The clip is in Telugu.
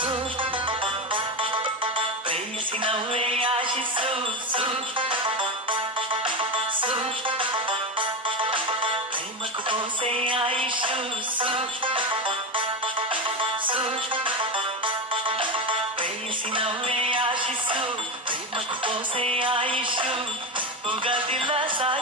సు ప్రేయసి నవ్వే ఆశిసు సు సు ప్రేమకు పోసే ఆయుషు సు సు ప్రేయసి నవ్వే ఆశిసు ప్రేమకు పోసే ఆయుషు ఉగదిలా సాయి